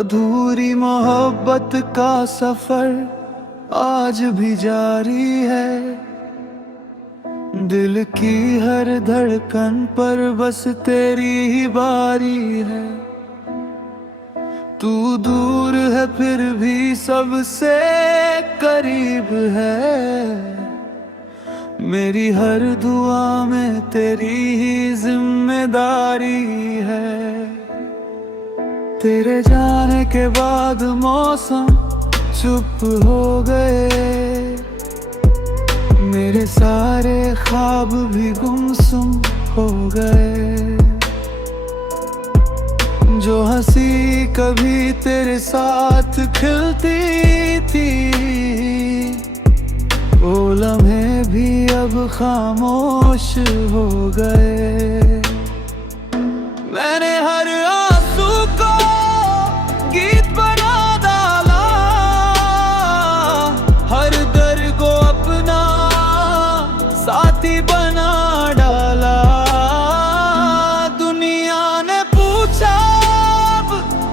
अधूरी मोहब्बत का सफर आज भी जारी है। दिल की हर धड़कन पर बस तेरी ही बारी है। तू दूर है फिर भी सबसे करीब है। मेरी हर दुआ में तेरी ही जिम्मेदारी है। तेरे जाने के बाद मौसम चुप हो गए। मेरे सारे ख्वाब भी गुमसुम हो गए। जो हंसी कभी तेरे साथ खिलती थी, वो लम्हे भी अब खामोश हो गए। मैंने हर आंसू को गीत बना डाला, हर दर्द को अपना साथी बना डाला। दुनिया ने पूछा अब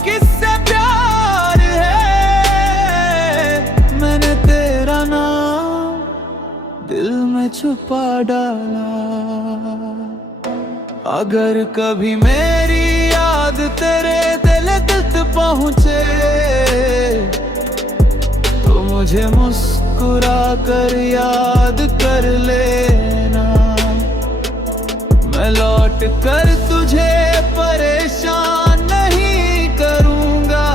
किससे प्यार है, मैंने तेरा नाम दिल में छुपा डाला। अगर कभी मेरी याद तेरे दिल तक पहुँचे, तो मुझे मुस्कुरा कर याद कर लेना। मैं लौट कर तुझे परेशान नहीं करूँगा,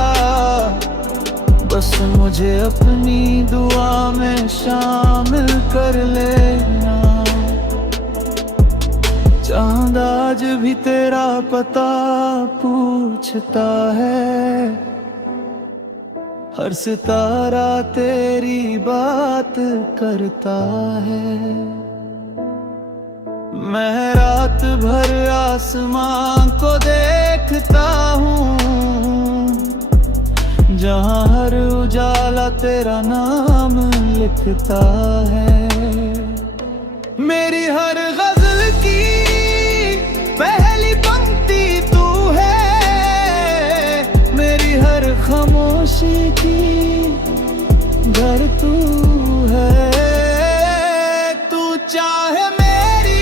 बस मुझे अपनी दुआ में शामिल कर लेना। चांद आज भी तेरा पता पूछता है, हर सितारा तेरी बात करता है। मैं रात भर आसमां को देखता हूँ, जहाँ हर उजाला तेरा नाम लिखता है। मेरी हर गजल की पहली पंक्ति तू है, मेरी हर खामोशी की घर तू है। तू चाहे मेरी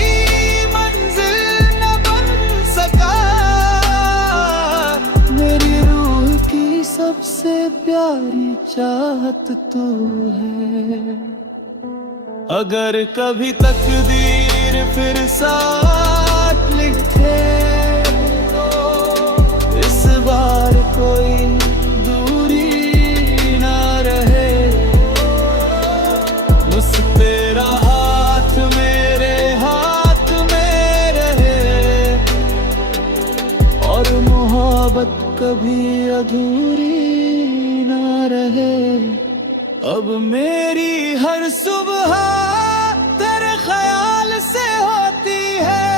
मंजिल न बन सका, मेरी रूह की सबसे प्यारी चाहत तू है। अगर कभी तकदीर फिर साथ लिखे, इस बार कोई दूरी ना रहे। बस तेरा हाथ मेरे हाथ में रहे, और मोहब्बत कभी अधूरी ना रहे। अब मेरी हर सुबह तेरे ख्याल से होती है,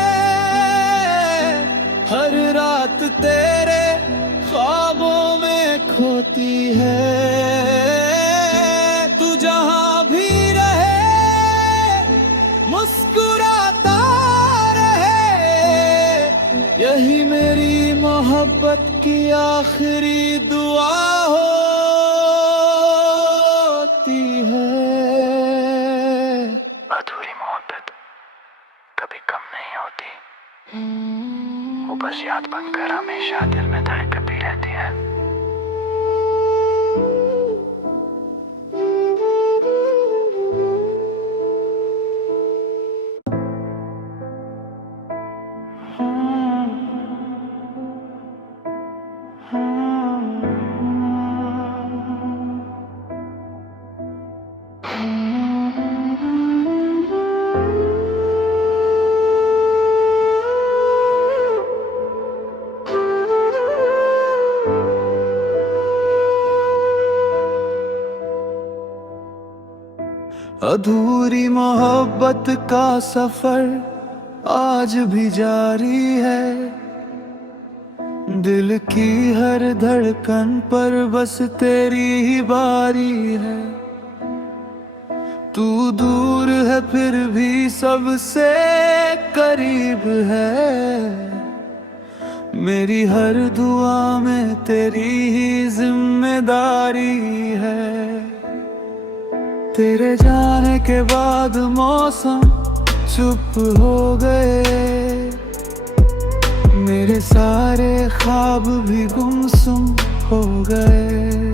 हर रात तेरे ख्वाबों में खोती है। तू जहां भी रहे मुस्कुराता रहे, यही मेरी मोहब्बत की आखिरी दुआ वो बस याद बनकर हमेशा दिल में धड़कती रहती है। अधूरी मोहब्बत का सफर आज भी जारी है। दिल की हर धड़कन पर बस तेरी ही बारी है। तू दूर है फिर भी सबसे करीब है। मेरी हर दुआ में तेरी ही जिम्मेदारी है। तेरे जाने के बाद मौसम चुप हो गए, मेरे सारे ख्वाब भी गुमसुम हो गए।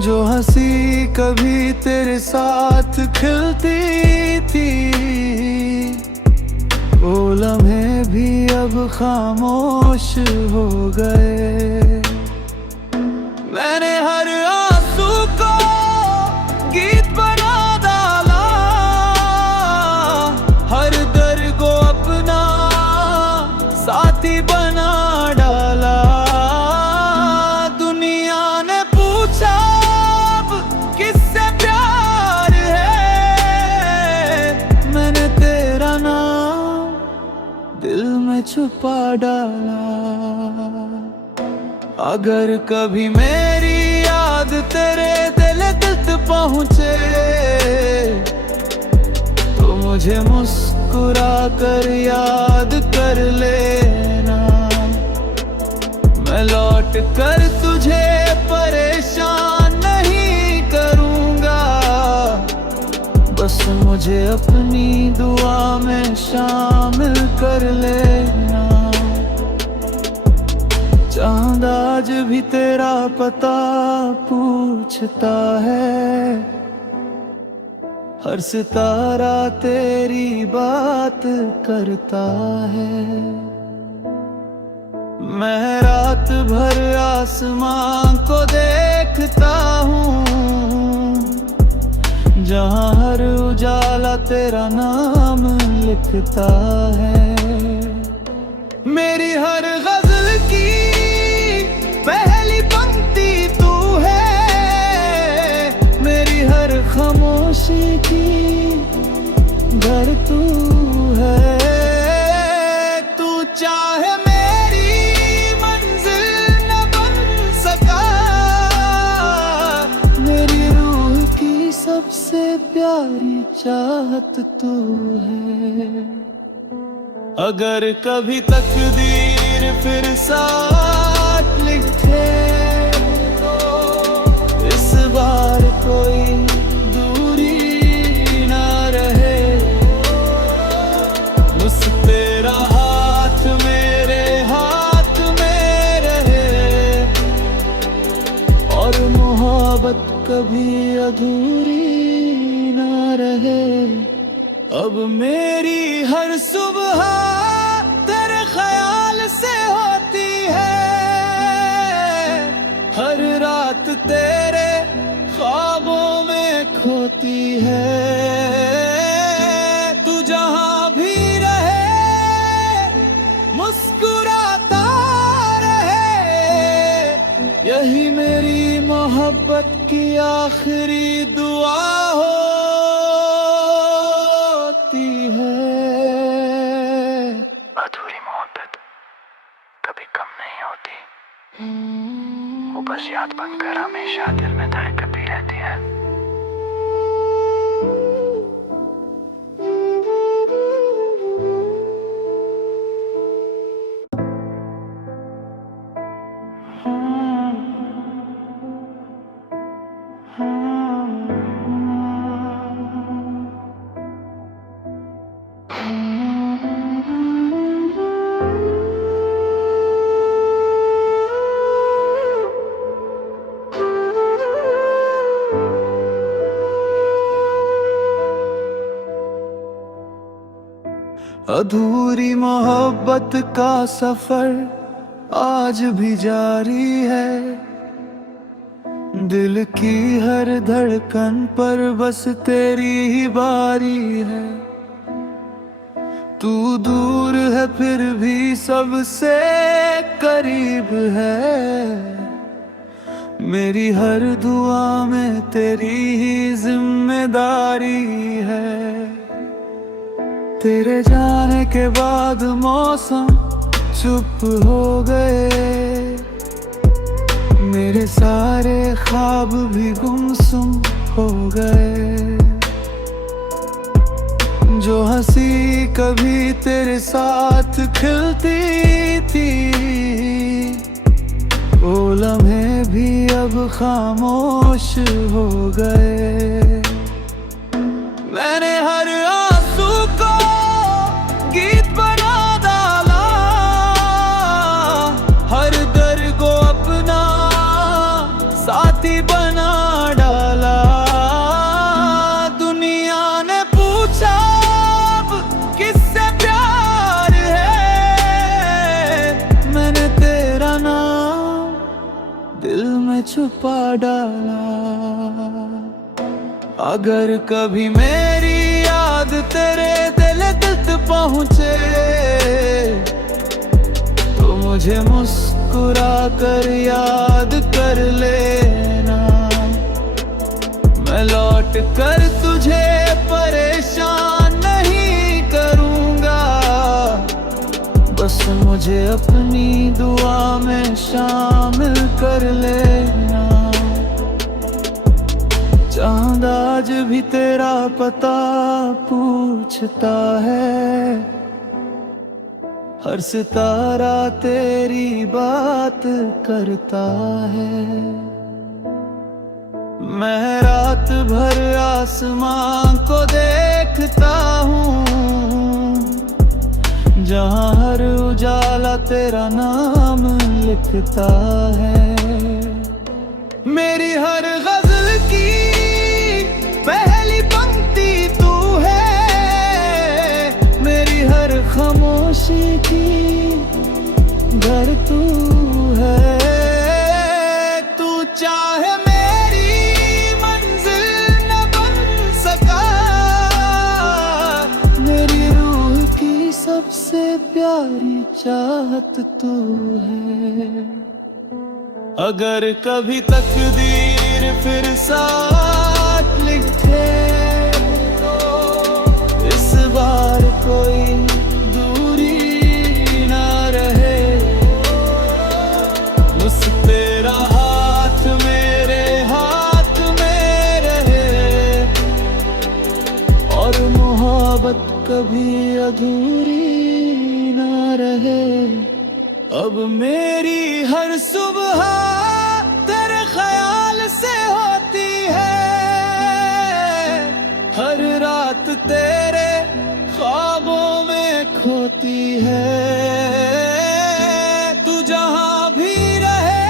जो हंसी कभी तेरे साथ खिलती थी, वो लम्हे भी अब खामोश हो गए। मैंने हर आंसू को गीत बना डाला, हर दर्द को अपना साथी बना डाला। दुनिया ने पूछा अब किससे प्यार है, मैंने तेरा नाम दिल में छुपा डाला। अगर कभी मेरी याद तेरे दिल तक पहुँचे, तो मुझे मुस्कुरा कर याद कर लेना। मैं लौट कर तुझे परेशान नहीं करूँगा, बस मुझे अपनी दुआ में शामिल कर लेना। चांद आज भी तेरा पता पूछता है, हर सितारा तेरी बात करता है। मैं रात भर आसमां को देखता हूँ, जहाँ हर उजाला तेरा नाम लिखता है। मेरी हर गजल की पहली पंक्ति तू है, मेरी हर खामोशी की घर तू है। तू चाहे मेरी मंजिल न बन सका, मेरी रूह की सबसे प्यारी चाहत तू है। अगर कभी तकदीर फिर साथ लिखे, तो इस बार कोई दूरी ना रहे। बस तेरा हाथ मेरे हाथ में रहे, और मोहब्बत कभी अधूरी ना रहे। अब मेरी हर सुबह तेरे ख्याल से होती है, हर रात तेरे ख्वाबों में खोती है। तू जहां भी रहे मुस्कुराता रहे, यही मेरी मोहब्बत की आखिरी दुआ वो बस याद बनकर हमेशा दिल में था कभी रहती है। अधूरी मोहब्बत का सफर आज भी जारी है। दिल की हर धड़कन पर बस तेरी ही बारी है। तू दूर है फिर भी सबसे करीब है। मेरी हर दुआ में तेरी ही जिम्मेदारी है। तेरे जाने के बाद मौसम चुप हो गए, मेरे सारे ख्वाब भी गुमसुम हो गए। जो हंसी कभी तेरे साथ खिलती थी, वो लम्हे भी अब खामोश हो गए। मैंने हर आंसू को गीत बना डाला, हर दर्द को अपना साथी बना डाला। दुनिया ने पूछा अब किससे प्यार है, मैंने तेरा नाम दिल में छुपा डाला। अगर कभी मेरी याद तेरे दिल तक पहुँचे, तो मुझे मुस्कुरा कर याद कर लेना। मैं लौट कर तुझे परेशान नहीं करूँगा, बस मुझे अपनी दुआ में शामिल कर लेना। चांद आज भी तेरा पता पूछता है, हर सितारा तेरी बात करता है। मैं रात भर आसमां को देखता हूँ, जहाँ हर उजाला तेरा नाम लिखता है। मेरी हर गजल की पहली पंक्ति तू है, मेरी हर खामोशी की घर तू है। तू चाहे मेरी मंजिल न बन सका, मेरी रूह की सबसे प्यारी चाहत तू है। अगर कभी तकदीर फिर साथ लिखे, इस बार कोई दूरी ना रहे। बस तेरा हाथ मेरे हाथ में रहे, और मोहब्बत कभी अधूरी ना रहे। अब मेरी हर सुबह तेरे ख्याल से होती है, हर रात तेरे ख्वाबों में खोती है। तू जहां भी रहे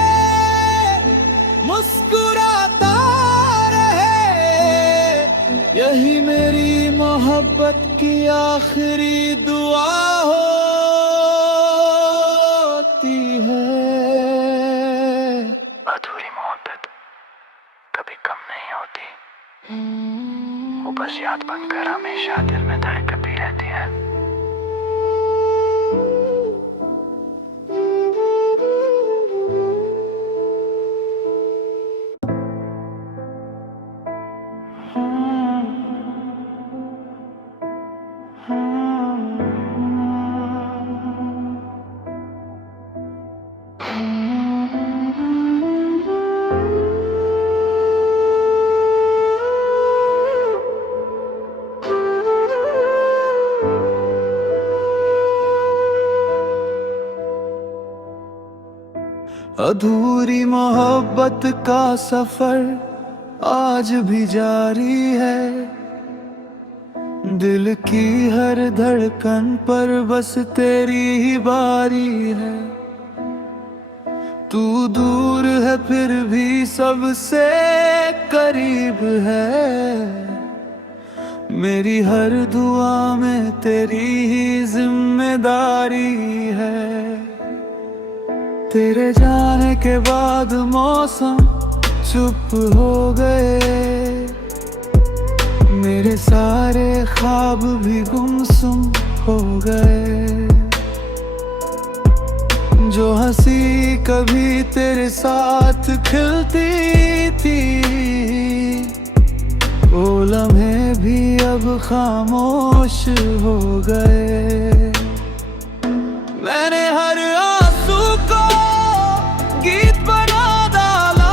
मुस्कुराता रहे, यही मेरी मोहब्बत की आखिरी दुआ होती है। अधूरी मोहब्बत कभी कम नहीं होती, वो बस याद बनकर हमेशा दिल में दहकती रहती है। अधूरी मोहब्बत का सफर आज भी जारी है, दिल की हर धड़कन पर बस तेरी ही बारी है। तू दूर है फिर भी सबसे करीब है, मेरी हर दुआ में तेरी ही जिम्मेदारी है। तेरे जाने के बाद मौसम चुप हो गए, मेरे सारे ख्वाब भी गुमसुम हो गए। जो हंसी कभी तेरे साथ खिलती थी, वो लम्हे भी अब खामोश हो गए। मैंने हर आंसू को गीत बना डाला,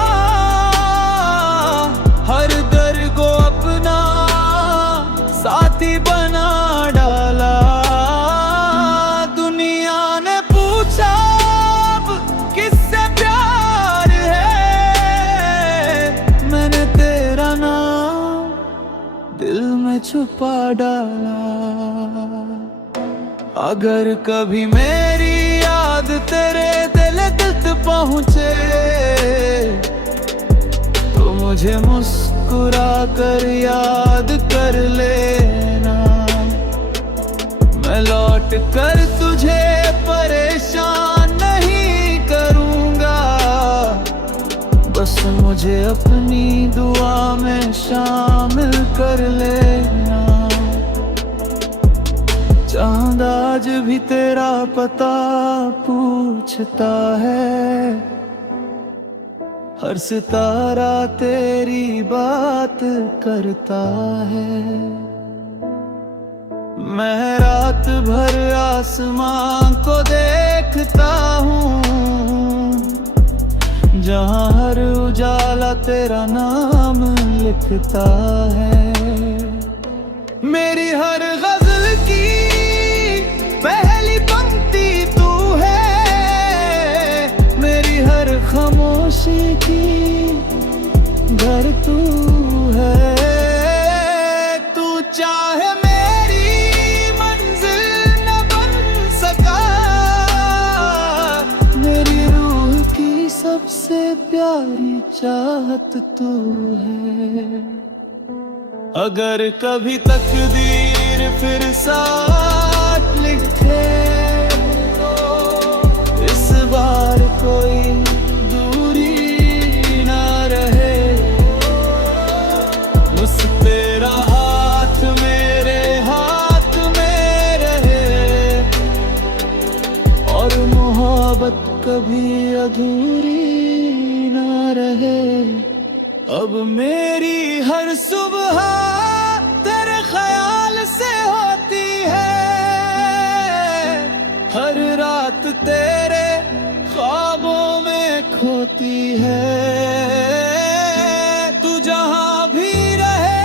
हर दर्द को अपना साथी बना में छुपा डाला। अगर कभी मेरी याद तेरे दिल तक पहुँचे तो मुझे मुस्कुरा कर याद कर लेना। मैं लौट कर तुझे परेशान नहीं करूँगा, बस मुझे अपनी दुआ में शामिल कर लेना। चांद आज भी तेरा पता पूछता है, हर सितारा तेरी बात करता है। मैं रात भर आसमां को देखता हूँ, जहाँ हर उजाला तेरा नाम लिखता है। मेरी हर गजल की पहली पंक्ति तू है, मेरी हर खामोशी की घर तू है। तू चाहे मेरी मंजिल न बन सका, मेरी रूह की सबसे प्यारी चाहत तू है। अगर कभी तकदीर फिर साथ लिखे तो इस बार कोई दूरी ना रहे। बस तेरा हाथ मेरे हाथ में रहे, और मोहब्बत कभी अधूरी ना रहे। अब मेरी हर सुबह तेरे ख्याल से होती है, हर रात तेरे ख्वाबों में खोती है। तू जहां भी रहे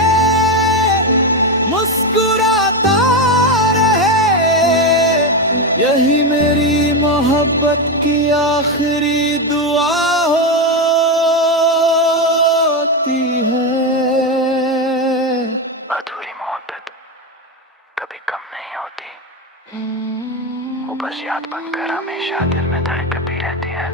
मुस्कुराता रहे, यही मेरी मोहब्बत की आखिरी दुआ वो बस याद बनकर हमेशा दिल में धड़कती रहती है।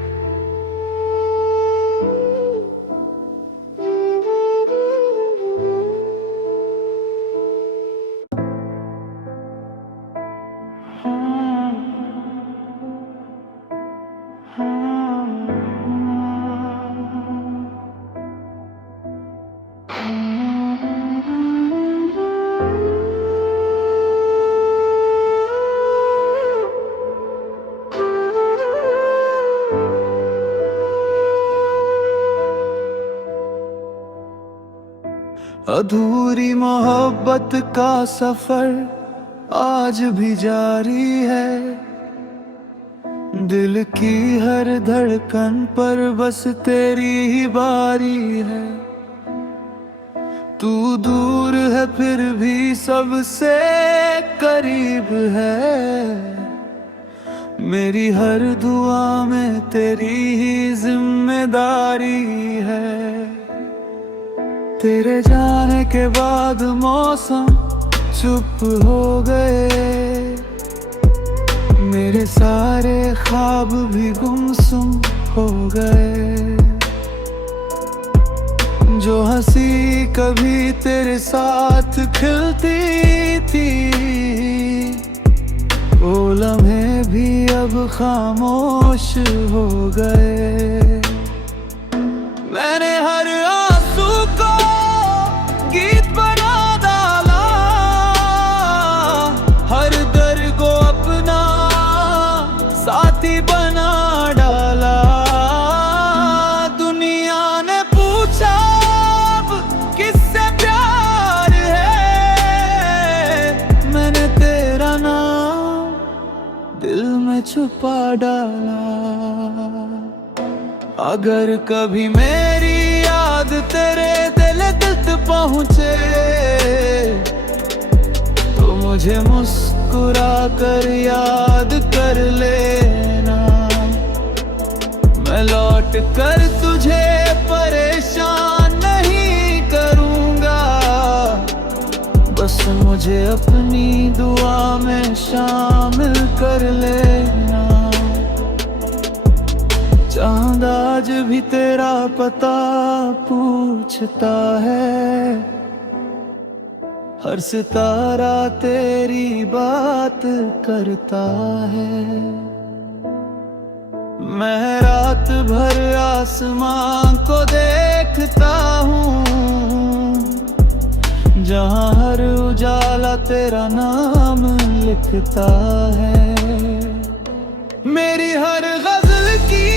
अधूरी मोहब्बत का सफर आज भी जारी है। दिल की हर धड़कन पर बस तेरी ही बारी है। तू दूर है फिर भी सबसे करीब है, मेरी हर दुआ में तेरी ही जिम्मेदारी है। तेरे जाने के बाद मौसम चुप हो गए, मेरे सारे ख्वाब भी गुमसुम हो गए। जो हंसी कभी तेरे साथ खिलती थी, वो लम्हे भी अब खामोश हो गए। मैंने हर आंसू को गीत बना डाला, हर दर्द को अपना साथी बना डाला। दुनिया ने पूछा अब किससे प्यार है, मैंने तेरा नाम दिल में छुपा डाला। अगर कभी मेरी याद तेरे दिल तक पहुँचे तो मुझे मुस्कुरा कर याद कर लेना। मैं लौट कर तुझे परेशान नहीं करूँगा, बस मुझे अपनी दुआ में शामिल कर लेना। चांद आज भी तेरा पता पूछता है, हर सितारा तेरी बात करता है। मैं रात भर आसमां को देखता हूँ, जहाँ हर उजाला तेरा नाम लिखता है। मेरी हर गजल की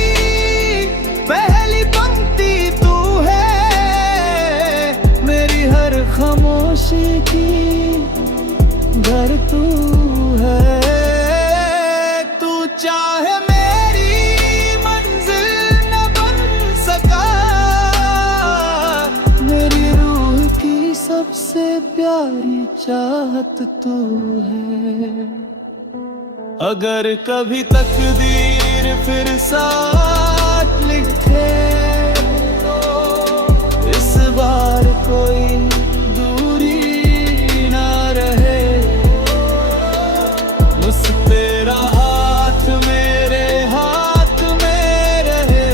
पहली पंक्ति तू है, मेरी हर खामोशी की घर तू है। तू चाहे मेरी मंजिल न बन सका, मेरी रूह की सबसे प्यारी चाहत तू है। अगर कभी तकदीर फिर साथ लिखे तो इस बार कोई दूरी ना रहे। बस तेरा हाथ मेरे हाथ में रहे,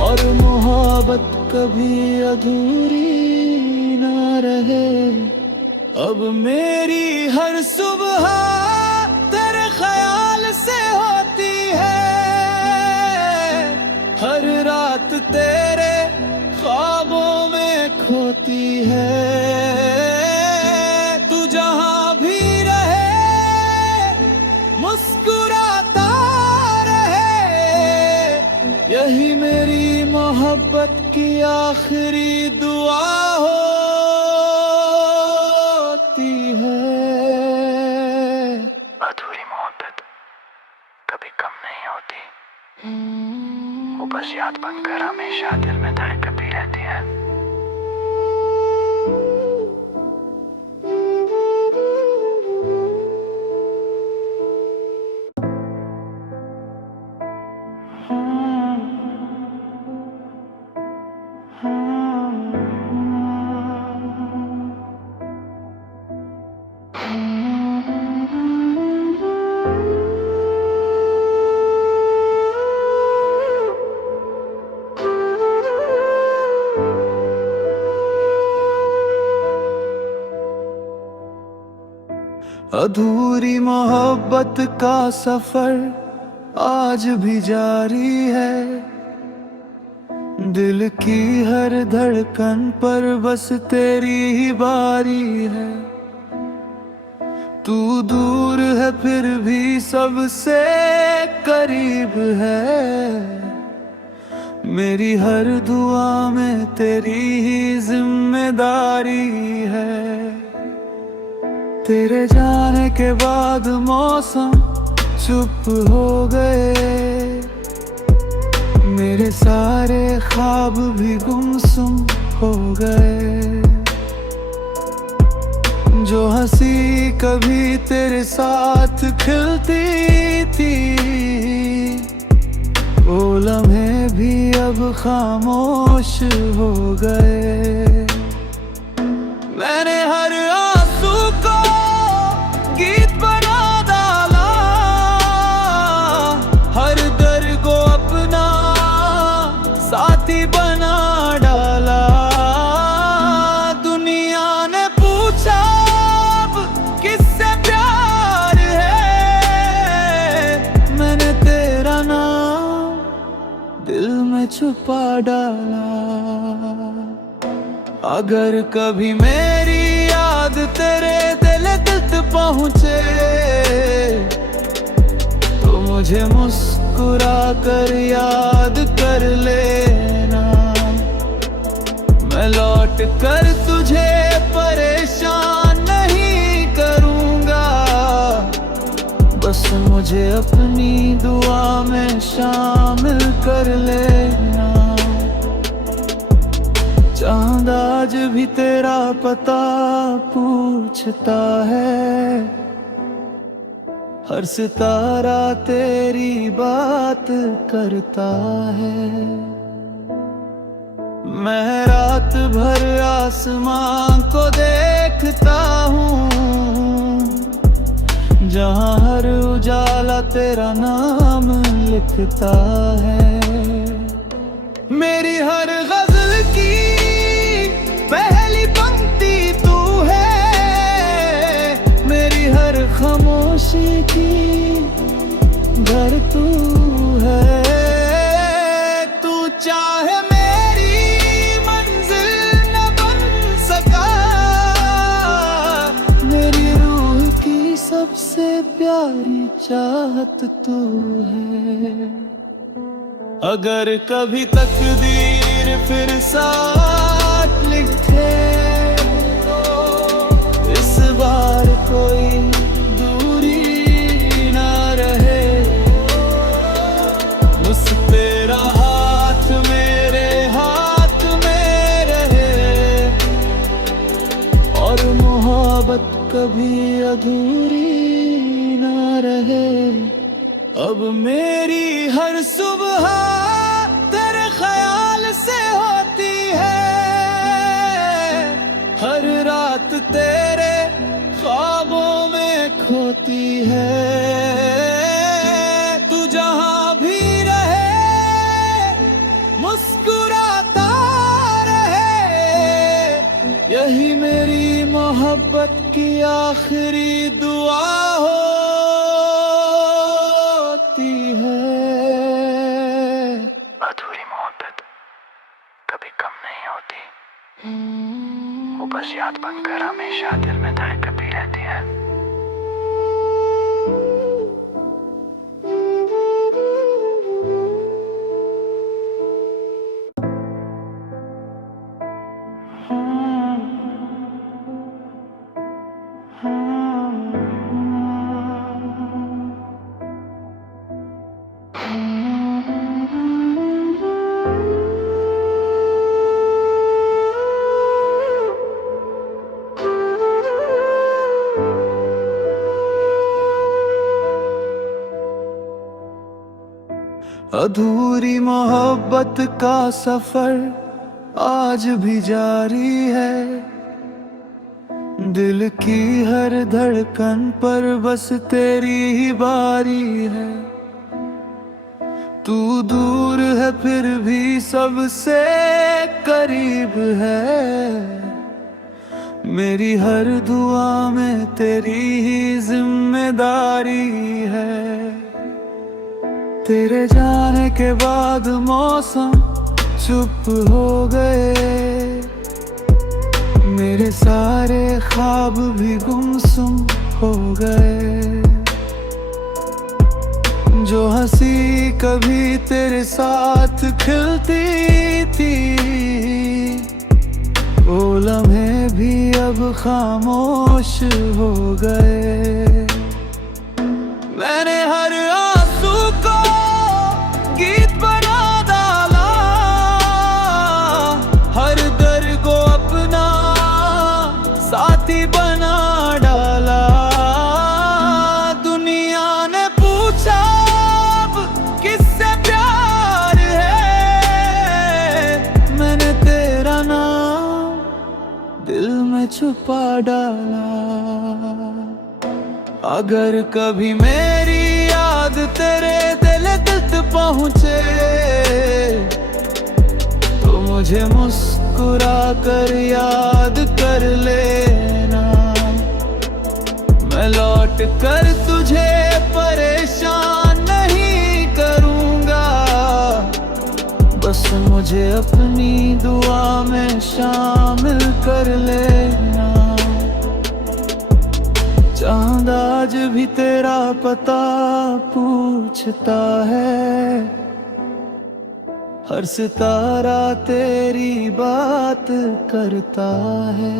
और मोहब्बत कभी अधूरी ना रहे। अब मेरी हर सुबह तेरे ख्याल से होती है, हर रात तेरे ख्वाबों में खोती है। तू जहां भी रहे मुस्कुराता रहे, यही मेरी मोहब्बत की आखिरी दुआ वो बस याद बनकर हमेशा दिल में धड़कती रहती है। अधूरी मोहब्बत का सफर आज भी जारी है। दिल की हर धड़कन पर बस तेरी ही बारी है। तू दूर है फिर भी सबसे करीब है, मेरी हर दुआ में तेरी ही जिम्मेदारी है। तेरे जाने के बाद मौसम चुप हो गए, मेरे सारे ख्वाब भी गुमसुम हो गए। जो हंसी कभी तेरे साथ खिलती थी, वो लम्हे भी अब खामोश हो गए। मैंने हर आंसू को गीत बना डाला, हर दर्द को अपना साथी बना डाला। दुनिया ने पूछा अब किससे प्यार है, मैंने तेरा नाम दिल में छुपा डाला। अगर कभी मेरी याद तेरे दिल तक पहुँचे, तो मुझे मुस्कुरा कर याद कर लेना। मैं लौट कर तुझे परेशान नहीं करूँगा, बस मुझे अपनी दुआ में शामिल कर लेना। चांद आज भी तेरा पता पूछता है, हर सितारा तेरी बात करता है। मैं रात भर आसमां को देखता देखता हूँ, जहाँ हर उजाला तेरा नाम लिखता है। मेरी हर गजल की पहली पंक्ति तू है, मेरी हर खामोशी की घर तू है। तू चाहे मेरी मंजिल न बन सका, मेरी रूह की सबसे प्यारी चाहत तू है। अगर कभी तकदीर फिर साथ लिखे, इस बार कोई दूरी ना रहे। बस तेरा हाथ मेरे हाथ में रहे, और मोहब्बत कभी अधूरी ना रहे। अब मेरी हर सुबह तेरे ख्याल से होती है, हर रात तेरे ख्वाबों में खोती है। तू जहां भी रहे मुस्कुराता रहे, यही मेरी मोहब्बत की आखिरी दुआ अधूरी मोहब्बत कभी कम नहीं होती, वो बस याद बनकर हमेशा दिल में धड़कती रहती है। अधूरी मोहब्बत का सफर आज भी जारी है। दिल की हर धड़कन पर बस तेरी ही बारी है। तू दूर है फिर भी सबसे करीब है, मेरी हर दुआ में तेरी ही जिम्मेदारी है। तेरे जाने के बाद मौसम चुप हो गए, मेरे सारे ख्वाब भी गुमसुम हो गए। जो हंसी कभी तेरे साथ खिलती थी, वो लम्हे भी अब खामोश हो गए। मैंने हर आंसू को गीत बना डाला, हर दर्द को अपना साथी बना डाला। दुनिया ने पूछा अब किससे प्यार है, मैंने तेरा नाम दिल में छुपा डाला। अगर कभी मेरी याद तेरे दिल तक पहुँचे, तो मुझे मुस्कुरा कर याद कर लेना। मैं लौट कर तुझे परेशान नहीं करूँगा, बस मुझे अपनी दुआ में शामिल कर लेना। चांद आज भी तेरा पता पूछता है, हर सितारा तेरी बात करता है।